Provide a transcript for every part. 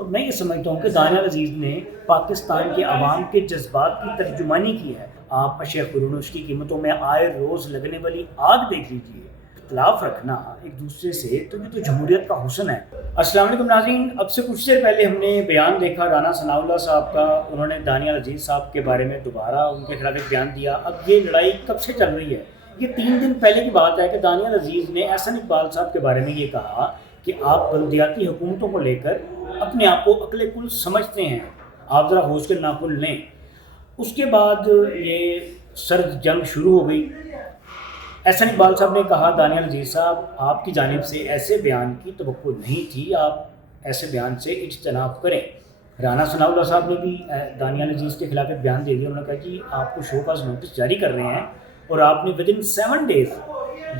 اور میں یہ سمجھتا ہوں کہ دانیال عزیز نے پاکستان کے عوام کے جذبات کی ترجمانی کی ہے۔ آپ اشیاء قرونوش کی قیمتوں میں آئے روز لگنے والی آگ دیکھ لیجیے۔ اختلاف رکھنا ایک دوسرے سے تو یہ تو جمہوریت کا حسن ہے۔ السلام علیکم ناظرین، اب سے کچھ دیر پہلے ہم نے بیان دیکھا رانا ثناء اللہ صاحب کا، انہوں نے دانیال عزیز صاحب کے بارے میں دوبارہ ان کے خلاف ایک بیان دیا۔ اب یہ لڑائی کب سے چل رہی ہے؟ یہ 3 دن پہلے کی بات ہے کہ دانیال عزیز نے احسن اقبال صاحب کے بارے میں یہ کہا کہ آپ بلدیاتی حکومتوں کو لے کر اپنے آپ کو عقل کل سمجھتے ہیں، آپ ذرا ہوش کے ناخن لیں۔ اس کے بعد یہ سرد جنگ شروع ہو گئی۔ احسن اقبال صاحب نے کہا دانیال عزیز صاحب آپ کی جانب سے ایسے بیان کی توقع نہیں تھی، آپ ایسے بیان سے اجتناب کریں۔ رانا ثناء اللہ صاحب نے بھی دانیال عزیز کے خلاف ایک بیان دے دیا، انہوں نے کہا کہ آپ کو شو کاز نوٹس جاری کر رہے ہیں اور آپ نے ودن 7 days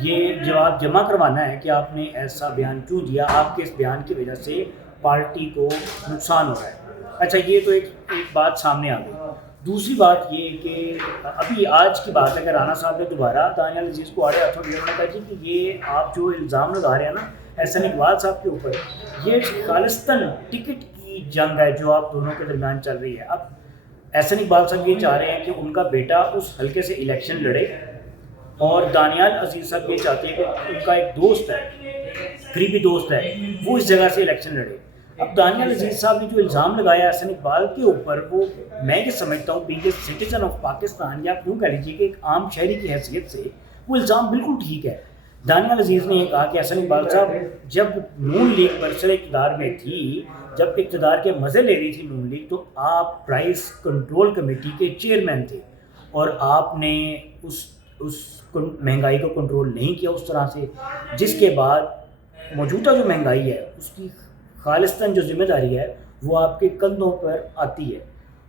یہ جواب جمع کروانا ہے کہ آپ نے ایسا بیان کیوں دیا، آپ کے اس بیان کی وجہ سے پارٹی کو نقصان ہو رہا ہے۔ اچھا، یہ تو ایک بات سامنے آ گئی۔ دوسری بات یہ کہ ابھی آج کی بات ہے کہ رانا صاحب نے دوبارہ دانیال عزیز کو آڑے ہاتھوں لیا، کہا جی کہ یہ آپ جو الزام لگا رہے ہیں نا احسن اقبال صاحب کے اوپر، یہ خالصتاً ٹکٹ کی جنگ ہے جو آپ دونوں کے درمیان چل رہی ہے۔ اب احسن اقبال صاحب یہ چاہ رہے ہیں کہ ان کا بیٹا اس حلقے سے الیکشن لڑے، اور دانیال عزیز صاحب یہ چاہتے ہیں کہ ان کا ایک دوست ہے، قریبی دوست ہے، وہ اس جگہ سے الیکشن لڑے۔ اب دانیال عزیز صاحب نے جو الزام لگایا احسن اقبال کے اوپر، وہ میں یہ سمجھتا ہوں being a citizen of Pakistan, یا کیوں کہہ لیجیے کہ ایک عام شہری کی حیثیت سے وہ الزام بالکل ٹھیک ہے۔ دانیال عزیز نے یہ کہا کہ احسن اقبال صاحب جب نون لیگ برسر اقتدار میں تھی، جب اقتدار کے مزے لے رہی تھی نون لیگ، تو آپ پرائس کنٹرول کمیٹی کے چیئرمین تھے اور آپ نے اس مہنگائی کو کنٹرول نہیں کیا اس طرح سے، جس کے بعد موجودہ جو مہنگائی ہے اس کی خالصتاً جو ذمہ داری ہے وہ آپ کے کندھوں پر آتی ہے۔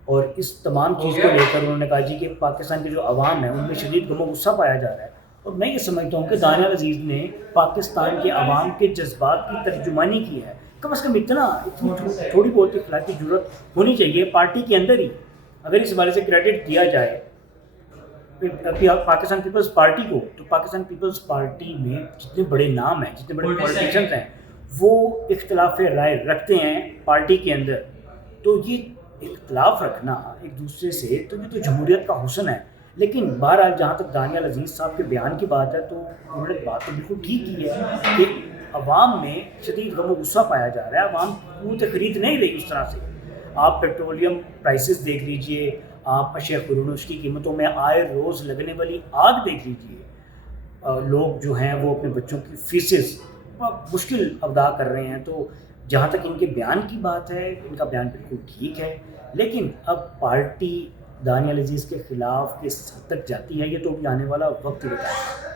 اور اس تمام چیز کو لے کر انہوں نے کہا جی کہ پاکستان کے جو عوام ہے ان میں شدید غم و غصہ پایا جا رہا ہے، اور میں یہ سمجھتا ہوں کہ دانیال عزیز نے پاکستان کے عوام کے جذبات کی ترجمانی کی ہے۔ کم از کم اتنی تھوڑی بہت اخلاقی جرات ہونی چاہیے پارٹی کے اندر ہی۔ اگر اس حوالے سے کریڈٹ دیا جائے پاکستان پیپلز پارٹی کو، تو پاکستان پیپلز پارٹی میں جتنے بڑے نام ہیں، جتنے بڑے پولیٹیشنز ہیں، وہ اختلاف رائے رکھتے ہیں پارٹی کے اندر۔ تو یہ اختلاف رکھنا ایک دوسرے سے تو یہ تو جمہوریت کا حسن ہے۔ لیکن بہرحال جہاں تک دانیال عزیز صاحب کے بیان کی بات ہے، تو انہوں نے بات تو بالکل ٹھیک کی ہے کہ عوام میں شدید غم و غصہ پایا جا رہا ہے، عوام قوت خرید نہیں رہی اس طرح سے۔ آپ پیٹرولیم پرائسز دیکھ لیجئے، آپ اشیاء قرونوش کی قیمتوں میں آئے روز لگنے والی آگ دیکھ لیجئے، لوگ جو ہیں وہ اپنے بچوں کی فیسز مشکل ادا کر رہے ہیں۔ تو جہاں تک ان کے بیان کی بات ہے، ان کا بیان بالکل ٹھیک ہے، لیکن اب پارٹی دانیال عزیز کے خلاف کس حد تک جاتی ہے یہ تو بھی آنے والا وقت ہی بتائے گا۔